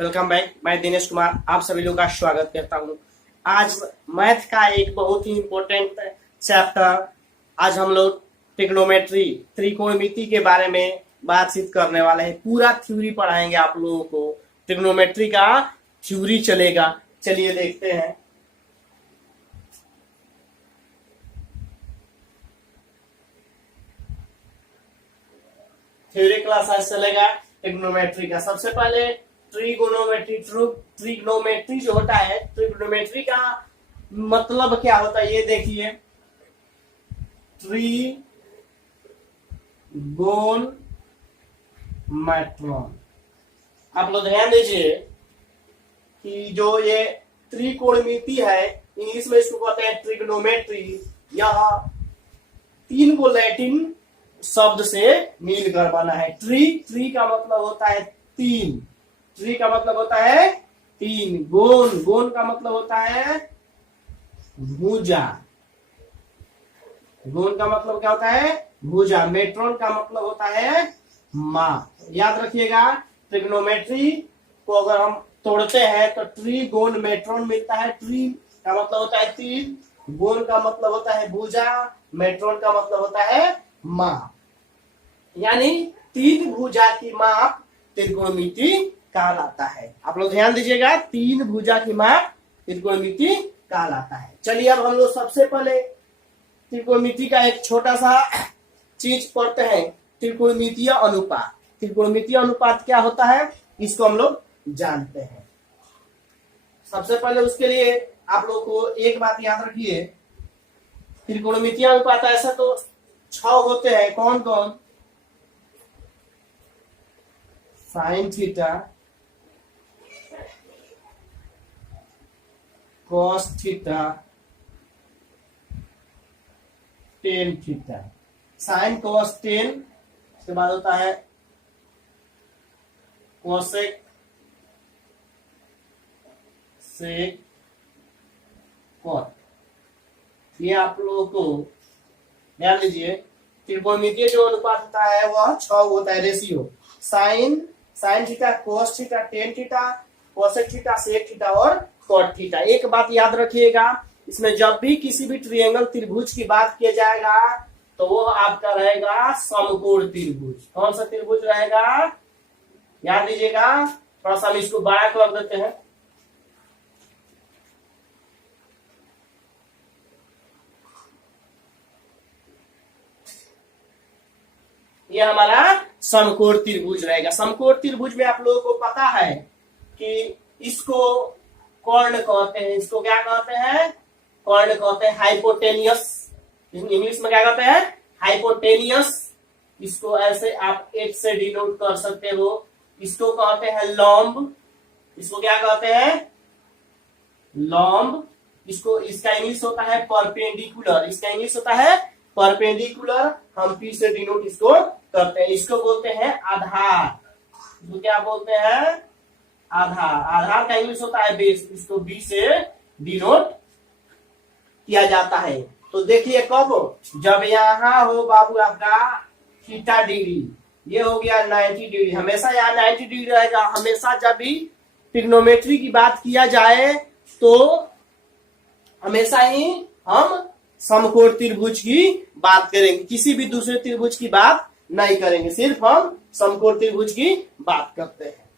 Welcome back. मैं दिनेश कुमार आप सभी लोग का स्वागत करता हूं। आज मैथ का एक बहुत ही इम्पोर्टेंट चैप्टर, आज हम लोग ट्रिग्नोमेट्री त्रिकोणमिति के बारे में बातचीत करने वाले हैं। पूरा थ्योरी पढ़ाएंगे आप लोगों को, ट्रिग्नोमेट्री का थ्योरी चलेगा। चलिए देखते हैं। थ्योरी क्लास आज चलेगा ट्रिग्नोमेट्री का। सबसे पहले ट्रिग्नोमेट्री जो होता है, ट्रिग्नोमेट्री का मतलब क्या होता है ये देखिए। ट्रिगोनमेट्रॉन, आप लोग ध्यान दीजिए कि जो ये त्रिकोणमिति है, इंग्लिश में इसको कहते हैं ट्रिग्नोमेट्री। यह तीन को लैटिन शब्द से मिलकर बना है। ट्री का मतलब होता है तीन, ट्री का मतलब होता है तीन। गोन का मतलब होता है भुजा, गोन का मतलब क्या होता है भुजा। मेट्रॉन का मतलब होता है माप। याद रखिएगा, ट्रिग्नोमेट्री को अगर हम तोड़ते हैं तो ट्रिगोन मेट्रॉन मिलता है। ट्री का मतलब होता है तीन, गोन का मतलब होता है भुजा, मेट्रॉन का मतलब होता है माप। यानी तीन भुजा की माप त्रिकोणमिति कहलाता है। आप लोग ध्यान दीजिएगा, तीन भुजा की माप त्रिकोणमिति कहलाता है। चलिए अब हम लोग सबसे पहले त्रिकोणमिति का एक छोटा सा चीज पढ़ते हैं, त्रिकोणमितीय अनुपात। त्रिकोणमितीय अनुपात क्या होता है इसको हम लोग जानते हैं। सबसे पहले उसके लिए आप लोग को एक बात याद रखिए, त्रिकोणमितीय अनुपात ऐसा तो 6 होते हैं। कौन कौन? Sine theta, cos theta, tan theta. Sign cos ten, उसके बाद होता है कोसेक सेक कॉट। ये आप लोगों को ध्यान लीजिए, त्रिकोणमितीय जो अनुपात होता है वह 6 होता है। Ratio sine theta, cos theta, tan theta, cosec theta, sec theta और कॉट थीटा। एक बात याद रखिएगा, इसमें जब भी किसी भी ट्रायंगल त्रिभुज की बात किया जाएगा तो वो आपका रहेगा समकोण त्रिभुज। कौन सा त्रिभुज रहेगा याद दीजिएगा। थोड़ा सा हम इसको बड़ा कर देते हैं। ये हमारा समकोण त्रिभुज रहेगा। समकोण त्रिभुज में आप लोगों को पता है कि इसको कर्ण कहते हैं। इसको क्या कहते हैं? कर्ण कहते हैं। हाइपोटेनियस, इंग्लिश में क्या कहते हैं? हाइपोटेनियस। इसको ऐसे आप एच से डिनोट कर सकते हो। इसको कहते हैं लंब। इसको क्या कहते हैं? लंब। इसका इंग्लिश होता है परपेंडिकुलर। इसका इंग्लिश होता है परपेंडिकुलर। हम पी से डिनोट इसको करते हैं। इसको बोलते हैं आधार। इसको क्या बोलते हैं? आधार। आधार का इंग्लिश होता है बेस। इसको बी से डिनोट किया जाता है। तो देखिए कब, जब यहाँ हो बाबू आपका थीटा डिग्री, ये हो गया 90 डिग्री। हमेशा यहाँ 90 डिग्री रहेगा। हमेशा जब भी ट्रिग्नोमेट्री की बात किया जाए तो हमेशा ही हम समकोण त्रिभुज की बात करेंगे, किसी भी दूसरे त्रिभुज की बात नहीं करेंगे। सिर्फ हम समकोण त्रिभुज की बात करते हैं।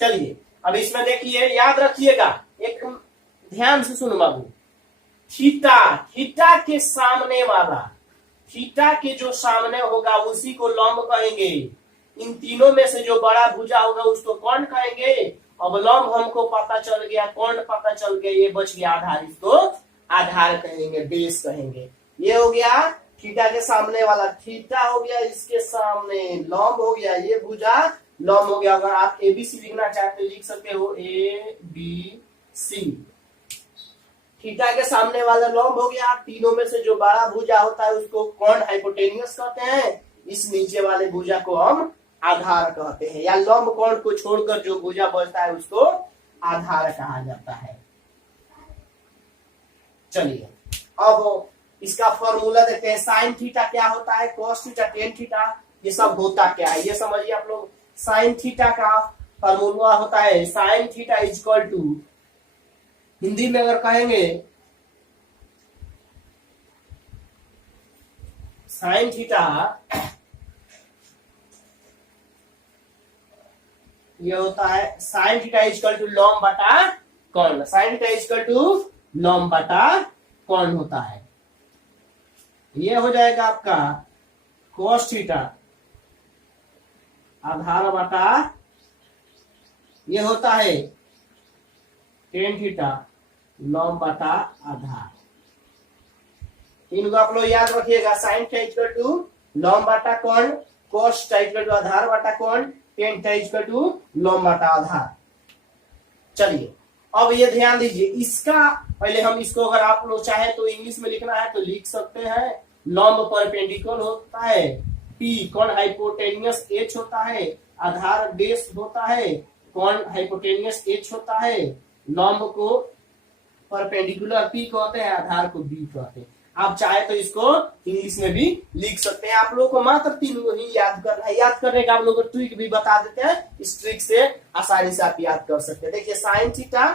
चलिए अब इसमें देखिए, याद रखिएगा, एक ध्यान से सुनो बाबू। थीटा के सामने वाला, थीटा के जो सामने होगा उसी को लंब कहेंगे। इन तीनों में से जो बड़ा भुजा होगा उसको कर्ण कहेंगे। अब लंब हमको पता चल गया, कर्ण पता चल गया, ये बच गया आधार। इसको आधार कहेंगे, बेस कहेंगे। ये हो गया थीटा के सामने वाला। थीटा हो गया इसके सामने, लंब हो गया ये भुजा, लंब हो गया। अगर आप एबीसी लिखना चाहते हो लिख सकते हो ABC। थीटा के सामने वाला लंब हो गया। तीनों में से जो बड़ा भुजा होता है उसको कर्ण हाइपोटेनियस कहते हैं। इस नीचे वाले भुजा को हम आधार कहते हैं, या लंब कर्ण को छोड़कर जो भुजा बचता है उसको आधार कहा जाता है। चलिए अब इसका फॉर्मूला देखते हैं। साइन थीटा क्या होता है, कॉस थीटा, टेन थीटा, ये सब होता क्या है ये समझिए आप लोग। साइन थीटा का फॉर्मूला होता है sine theta is equal to, Hindi में अगर कहेंगे साइन थीटा, ये होता है sine theta is equal to लॉम बटा कॉन, sine theta is equal to लॉम बटा कॉन होता है। ये हो जाएगा आपका कोस थीटा आधार बटा, ये होता है टेन थीटा लॉम बटा आधार। इनको आप लोग याद रखिएगा, साइन थीटा इक्वल टू लॉम बटा कॉन, कोस थीटा इक्वल टू आधार बटा कॉन, टेन थीटा इक्वल टू लॉम बटा आधार। चलिए अब ये ध्यान दीजिए, इसका पहले हम इसको अगर आप लोग चाहे तो इंग्लिश में लिखना है तो लिख सकते हैं। लॉम्ब परपेंडिकुलर होता है, पी कॉन हाइपोटेनियस एच होता है, आधार बेस होता है, कॉन हाइपोटेनियस एच होता है, लॉम्ब को परपेंडिकुलर पी कहते हैं, आधार को बी कहते हैं। आप चाहे तो इसको इंग्लिश में भी लिख सकते हैं। आप लोगों को मात्र तीन को ही याद करना है। याद करने का आप लोगों को ट्रिक भी बता देते हैं, इस ट्रिक से आसानी से आप याद कर सकते हैं। देखिए साइन थीटा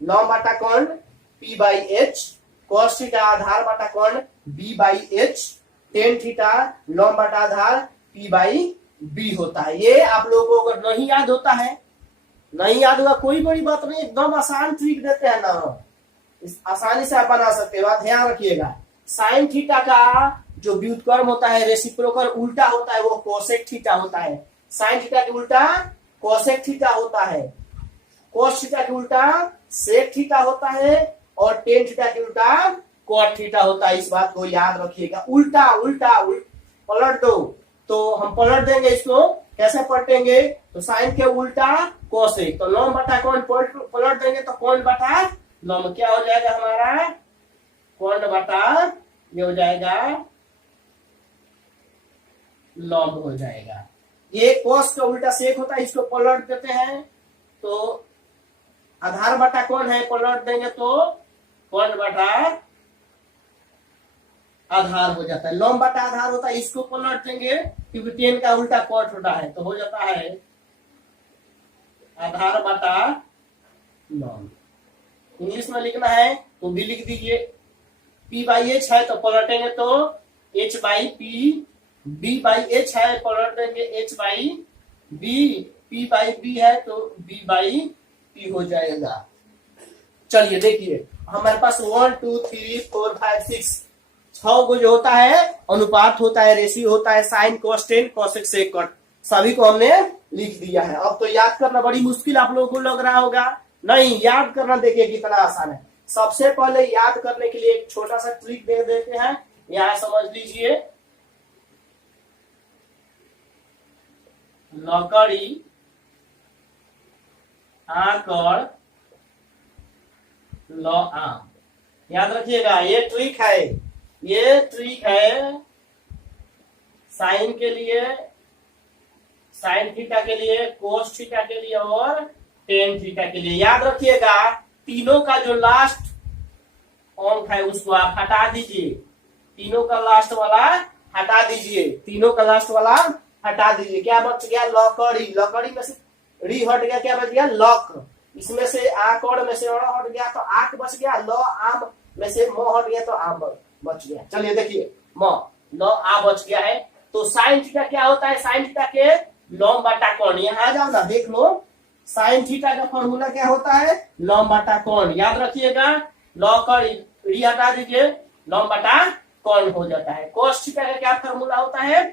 लॉम्ब बटा कॉन P by H, cos theta आधार बटा कॉन B by H, tan theta लॉम्ब बटा आधार पी बाई बी होता है। ये आप लोगों को अगर नहीं याद होता है, नहीं याद होगा कोई बड़ी बात नहीं, एकदम आसान ट्रिक देते हैं ना, आसानी से आप बना सकते हो। आप ध्यान रखिएगा, साइन थीटा का जो व्युत्क्रम होता है रेसिप्रोकल उल्टा होता है, वो कोसेक थीटा होता है। साइन थीटा के उल्टा कोसेक थीटा होता है, कोस थीटा के उल्टा सेक थीटा होता है, और टेन थीटा के उल्टा कॉट थीटा होता है। इस बात को याद रखिएगा। उल्टा उल्टा पलट दो, तो हम पलट देंगे इसको, कैसे पलटेंगे, तो साइन के उल्टा कोसेक, तो लॉम्ब बटा कॉन पलट देंगे तो कॉन बटा लॉम्ब क्या हो जाएगा हमारा, कॉन बटा, ये हो जाएगा लॉम्ब हो जाएगा। ये कोस का उल्टा सेक होता है, इसको पलट देते हैं तो आधार बटा कौन है, पलट देंगे तो कौन बटा आधार हो जाता है। लॉम्ब बटा आधार होता है, इसको पलट देंगे क्योंकि टेन का उल्टा कॉट होता है, तो हो जाता है आधार बटा लॉम्ब। इंग्लिश में लिखना है तो भी लिख दीजिए, पी बाई एच है तो पलटेंगे तो H by P, B by H है पलट देंगे H by B, P by B है तो बी बाई पी हो जाएगा। चलिए देखिए हमारे पास 1 2 3 4 5 6 6 को जो होता है अनुपात होता है, रेशियो होता है, sine cos tan cosec sec cot, सभी को हमने लिख दिया है। अब तो याद करना बड़ी मुश्किल आप लोगों को लग रहा होगा, नहीं याद करना देखिए कितना आसान है। सबसे पहले याद करने के लिए एक छोटा सा ट्रिक दे देते हैं, यहां समझ लीजिए। लकड़ी आंकड़ लॉ आम, याद रखिएगा ये ट्रिक है, ये ट्रिक है साइन के लिए, साइन थीटा के लिए, कोस थीटा के लिए और टेन थीटा के लिए। याद रखिएगा तीनों का जो लास्ट अंक है उसको आप हटा दीजिए, तीनों का लास्ट वाला हटा दीजिए, तीनों का लास्ट वाला हटा दीजिए। क्या बच गया, लकड़ी, लकड़ी में से री हट गया, क्या बच गया लक, इसमें से आकड़ में से अड़ हट गया तो आक बच गया, ल आम में से म हट गया तो आम बच गया। चलिए देखिए म ल आ बच गया है, तो साइन थीटा क्या होता है, साइन थीटा के लॉम्ब बटा कौन, यहाँ आ जाओ ना देख लो, साइन थीटा का फॉर्मूला क्या होता है, लॉम्ब बटा कौन। याद रखिएगा लकड़ी री हटा दीजिए, लॉम्ब बटा कौन हो जाता है। कोस थीटा का क्या फॉर्मूला होता है,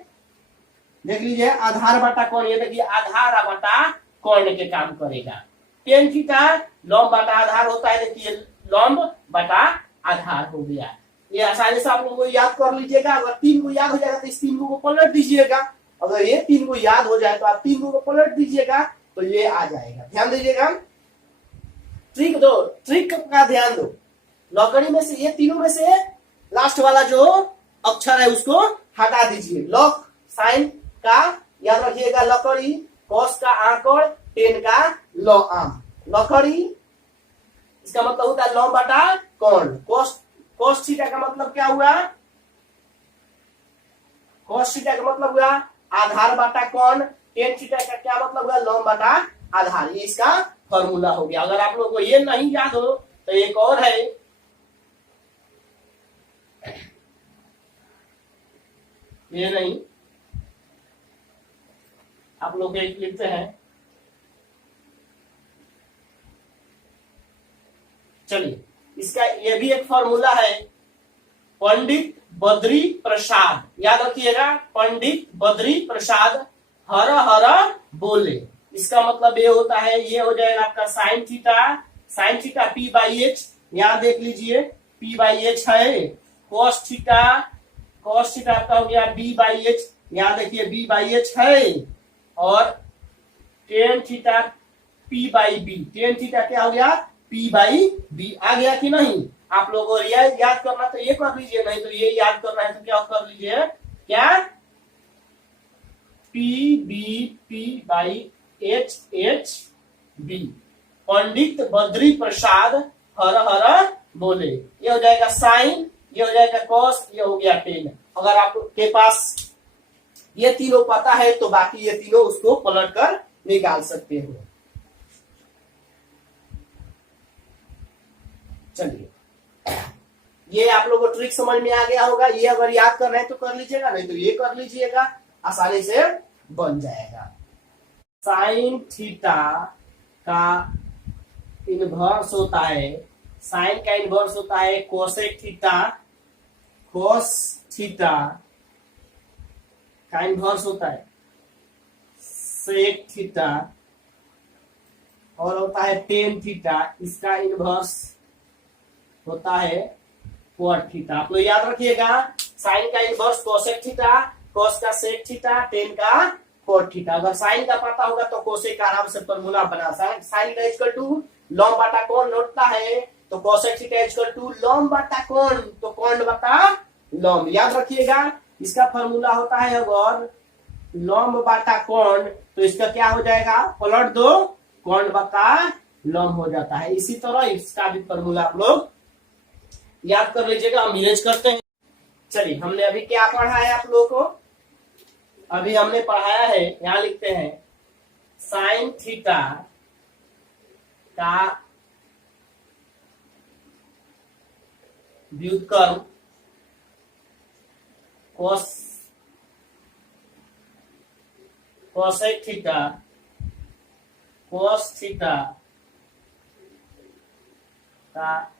देख लीजिए आधार बटा कौन, ये देखिए आधार बटा कौन के काम करेगा। टेन थीटा लॉम्ब बटा आधार होता है, देखिए लॉम्ब बटा आधार हो गया। ये आसानी से आप लोगों को याद कर लीजिएगा। अगर तीन को याद हो जाएगा तो इस तीन को पलट दीजिएगा, अगर ये तीन को याद हो जाए तो आप तीन को पलट दीजिएगा तो ये आ जाएगा। ध्यान दीजिएगा, ट्रिक दो, ट्रिक का ध्यान दो। लकड़ी में से ये तीनों में से लास्ट वाला जो अक्षर है उसको हटा दीजिए। लॉक साइन का याद रखिएगा, लकड़ी, कोस का आंकड़, टेन का लॉ आम। लकड़ी इसका मतलब होता है लॉम्ब बटा कौन। कोस थीटा का मतलब क्या हुआ, कोस थीटा का मतलब हुआ आधार बटा कौन। टेन थीटा का क्या मतलब हुआ, लॉम्ब बटा आधार, ये इसका फॉर्मूला हो गया। अगर आप लोगों को ये नहीं याद हो तो एक और है, ये नहीं, आप लोग एक लिखते हैं, चलिए इसका ये भी एक फॉर्मूला है, पंडित बद्री प्रसाद, याद रखिएगा, पंडित बद्री प्रसाद हर हर बोले। इसका मतलब ये होता है, ये हो जाएगा आपका sine theta P by H, यहाँ देख लीजिए पी बाई एच है, कॉस थीटा आपका हो गया बी बाई एच, यहाँ देखिए बी बाई एच है, और tan theta P by B, tan theta क्या हो गया पी बाई बी, आ गया कि नहीं। आप लोगों को याद करना तो ये कर लीजिए, नहीं तो ये याद करना है तो क्या कर लीजिए, क्या P B P by H H B, Pandit Badri Prasad हर हर बोले, ये हो जाएगा साइन, ये हो जाएगा कॉस, ये हो गया टेन। अगर आपके पास ये तीनों पता है तो बाकी ये तीनों उसको पलट कर निकाल सकते हो। चलिए ये आप लोगों को ट्रिक समझ में आ गया होगा, ये अगर याद कर रहे हैं तो कर लीजिएगा, नहीं तो ये कर लीजिएगा, आसानी से बन जाएगा। साइन थीटा का इनवर्स होता है, साइन का इनवर्स होता है कोसेक थीटा, कोस थीटा का इनवर्स होता है सेक थीटा, और होता है टेन थीटा, इसका इनवर्स होता है क्वाड थीटा। आप लोग याद रखिएगा, साइन का इनवर्स कोसेक थीटा, कोस का सेक थीटा, टेन का क्वाड थीटा। अगर साइन का पता होगा तो कोसेक का आराम से फॉर्मूला बना, साइन का इक्वल टू लॉम बटा कोण होता है, तो कोसेक थीटा इक्वल टू लॉम बटा कोण, तो कोण बटा लॉम, याद रखिएगा। इसका फॉर्मूला होता है अगर लॉम बटा कोण, तो इसका क्या हो जाएगा, पलट दो, कोण बटा लॉम हो जाता है। इसी तरह इसका भी फॉर्मूला आप लोग याद कर लीजिएगा, हम इरेज करते हैं। चलिए हमने अभी क्या पढ़ा है आप लोगों को, अभी हमने पढ़ाया है, यहां लिखते हैं साइन थीटा का व्युत्क्रम कोसेक थीटा, कोस थीटा का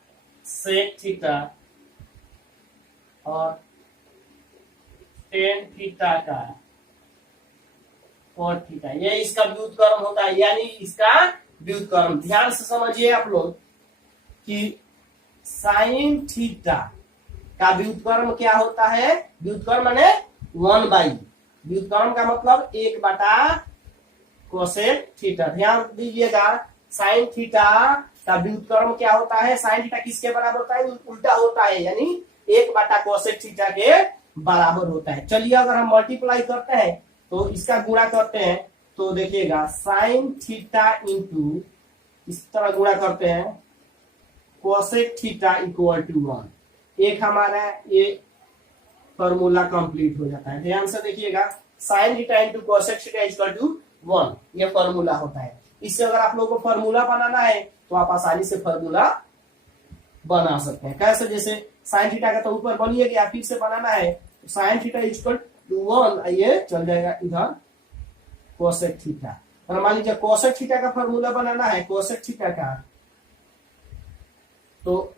सेक थीटा, और टेन थीटा का कोट थीटा, ये इसका व्युत्क्रम होता है, यानी इसका व्युत्क्रम। ध्यान से समझिए आप लोग कि साइन थीटा का व्युत्क्रम क्या होता है, व्युत्क्रम माने 1/, व्युत्क्रम का मतलब 1/, कोसेक थीटा। ध्यान दीजिएगा, साइन थीटा का व्युत्क्रम क्या होता है, साइन थीटा किसके बराबर होता है, उल्टा होता है, यानी 1/, कोसेक थीटा के बराबर होता है। चलिए अगर हम मल्टीप्लाई करते हैं तो इसका गुणा करते हैं, तो देखिएगा साइन थीटा इंटू, इस तरह गुणा करते हैं, कोसेक थीटा इक्वल टू 1, एक हमारा ये फॉर्मूला कंप्लीट हो जाता है। ध्यान से देखिएगा, sine theta into cosec theta equal to 1, ये फॉर्मूला होता है। इससे अगर आप लोगों को फॉर्मूला बनाना है तो आप आसानी से फॉर्मूला बना सकते हैं। कैसे, जैसे साइन थीटा का तो ऊपर बनिए गया, फिर से बनाना है तो साइन थीटा इक्वल टू 1, ये चल जाएगा इधर कोसेक थीटा। और मान लीजिए कोसेक थीटा का फॉर्मूला बनाना है, कोसेक थीटा का, तो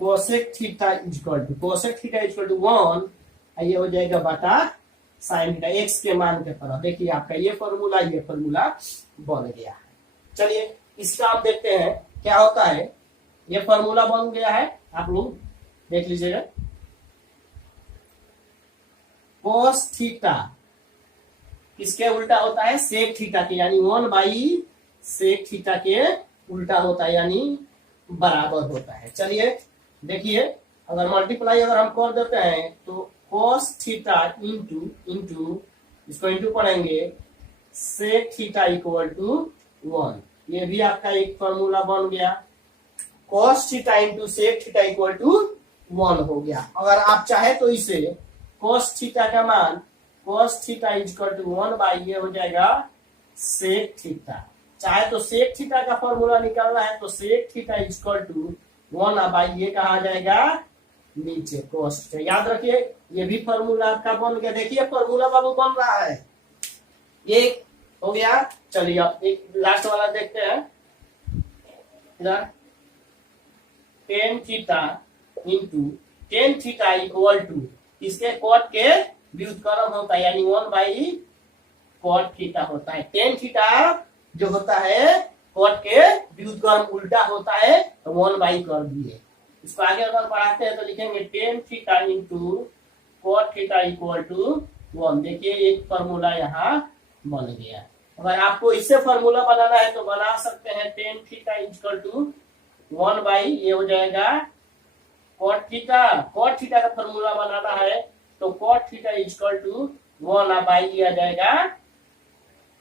कोसेक थीटा इक्वल टू 1, ये हो जाएगा बटा साइन थीटा, एक्स के मान के तरह। देखिए आपका ये फॉर्मूला बन गया है। चलिए इसका आप देखते हैं क्या होता है, ये फॉर्मूला बन गया है, आप लोग देख लीजिएगा। कोस थीटा किसके उल्टा होता है, सेक थीटा के, यानी 1/सेक थीटा के उल्टा होता है, यानी बराबर होता है। चलिए देखिए, अगर मल्टीप्लाई अगर हम कर देते हैं तो cos थीटा इंटू इसको इंटू पढ़ेंगे सेक थीटा इक्वल टू 1, ये भी आपका एक फॉर्मूला बन गया। cos theta into sec theta equal to 1 हो गया। अगर आप चाहे तो इसे cos थीटा का मान cos थीटा इक्वल टू 1/, ये हो जाएगा सेक थीटा। चाहे तो सेक थीटा का फॉर्मूला निकालना है तो सेक थीटा इक्वल टू 1 ये कहा जाएगा नीचे कोस। याद रखिए ये भी फॉर्मूला आपका बन गया। देखिए फॉर्मूला बाबू बन रहा है, ये हो गया। चलिए अब एक लास्ट वाला देखते हैं। इधर tan theta into tan theta equal to इसके कॉट के व्युत्क्रम होता है, यानी 1/cot थीटा होता है। टेन थीटा जो होता है कॉट के व्युत्क्रम उल्टा होता है तो 1 कर दिए। इसको आगे अगर पढ़ाते हैं तो लिखेंगे tan theta into cot theta equal to 1। देखिए एक फॉर्मूला यहाँ बन गया। अगर आपको इससे फॉर्मूला बनाना है तो बना सकते हैं। टेन थीटा इक्वल टू 1 ये हो जाएगा कॉट थीटा। कॉट थीटा का फॉर्मूला बनाना है तो कॉट थीटा इक्वल टू 1 ये आ जाएगा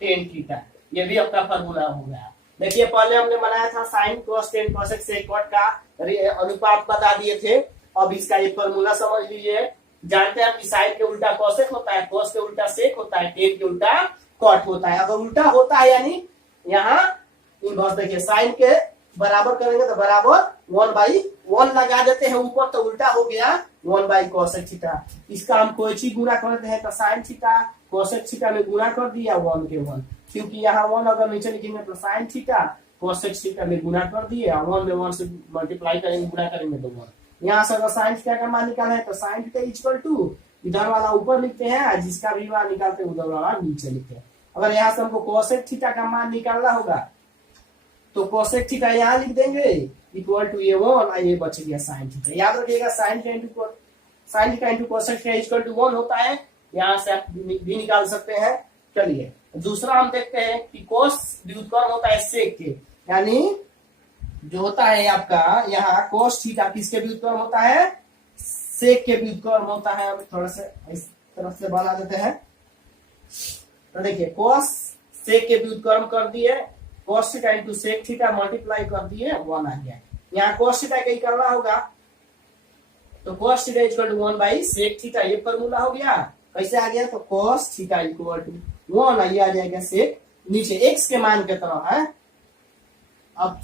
टेन थीटा। ये भी अपना फॉर्मूला हो गया। देखिए पहले हमने बनाया था sine cos tan cosec sec cot का अनुपात बता दिए थे। अब इसका एक फॉर्मूला समझ लीजिए। जानते हैं कि साइन के उल्टा कॉसेक होता है, कॉस के उल्टा सेक होता है, टेन के उल्टा कॉट होता है। अगर उल्टा होता है यानी यहाँ इनवर्स देखिए साइन के बराबर करेंगे तो बराबर 1/1 लगा देते हैं ऊपर तो उल्टा हो गया 1/cosec थीटा। इसका हम कोई गुना करते हैं तो साइन थीटा cosec थीटा में गुना कर दिया 1 के 1, क्योंकि यहाँ 1 अगर नीचे लिखेंगे तो साइन थीटा cosec थीटा में गुना कर दिए। 1 में 1 से मल्टीप्लाई करेंगे गुना करेंगे तो 1। यहाँ से अगर साइन थीटा का मान निकालना है तो साइन थीटा इक्वल टू इधर वाला ऊपर लिखते हैं, जिसका भी मान निकालते हैं उधर वाला नीचे लिखते हैं। अगर यहाँ से हमको cosec थीटा का मान निकालना होगा तो cosec थीटा यहाँ लिख देंगे इक्वल टू ये 1 और ये बच गया साइन थीटा। याद रखिएगा sine theta into cosec theta equal to 1 होता है। यहाँ से आप भी निकाल सकते हैं। चलिए दूसरा हम देखते हैं कि cos व्युत्क्रम होता है sec के, यानी जो होता है आपका यहाँ cos थीटा किसके व्युत्क्रम होता है, sec के व्युत्क्रम होता है। हम थोड़ा सा इस तरफ से बना देते हैं तो देखिए cos sec के व्युत्क्रम कर दिए, cos theta into sec theta multiply कर दिए 1 आ गया। यहाँ cos थीटा का ही करना होगा तो cos theta equal to 1/sec theta, ये फॉर्मूला हो गया। कैसे आ गया तो cos थीटा इक्वल टू 1 ये आ जाएगा sec, नीचे x के मान के तरह है। अब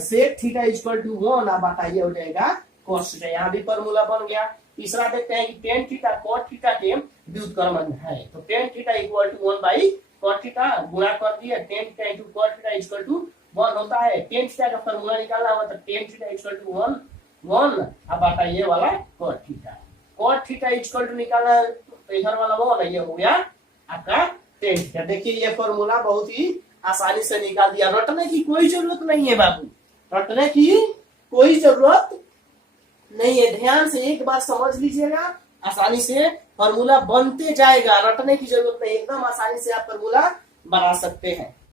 sec थीटा इक्वल टू 1 ये हो जाएगा cos थीटा। यहाँ भी फॉर्मूला बन गया। तीसरा देखते हैं कि tan थीटा cot थीटा के व्युत्क्रम है तो tan theta equal to 1/cot theta गुणा कर दिए। tan theta into cot theta equal to 1 होता है। tan थीटा का फॉर्मूला निकालना होगा तो tan थीटा इक्वल टू 1 अब ये वाला cot theta. cot theta equal to निकालना है तो इधर वाला 1 ये हो गया आपका tan थीटा। देखिए ये फॉर्मूला बहुत ही आसानी से निकाल दिया। रटने की कोई जरूरत नहीं है बाबू, रटने की कोई जरूरत नहीं है। ध्यान से एक बार समझ लीजिएगा, आसानी से फॉर्मूला बनते जाएगा। रटने की जरूरत नहीं, एकदम आसानी से आप फॉर्मूला बना सकते हैं।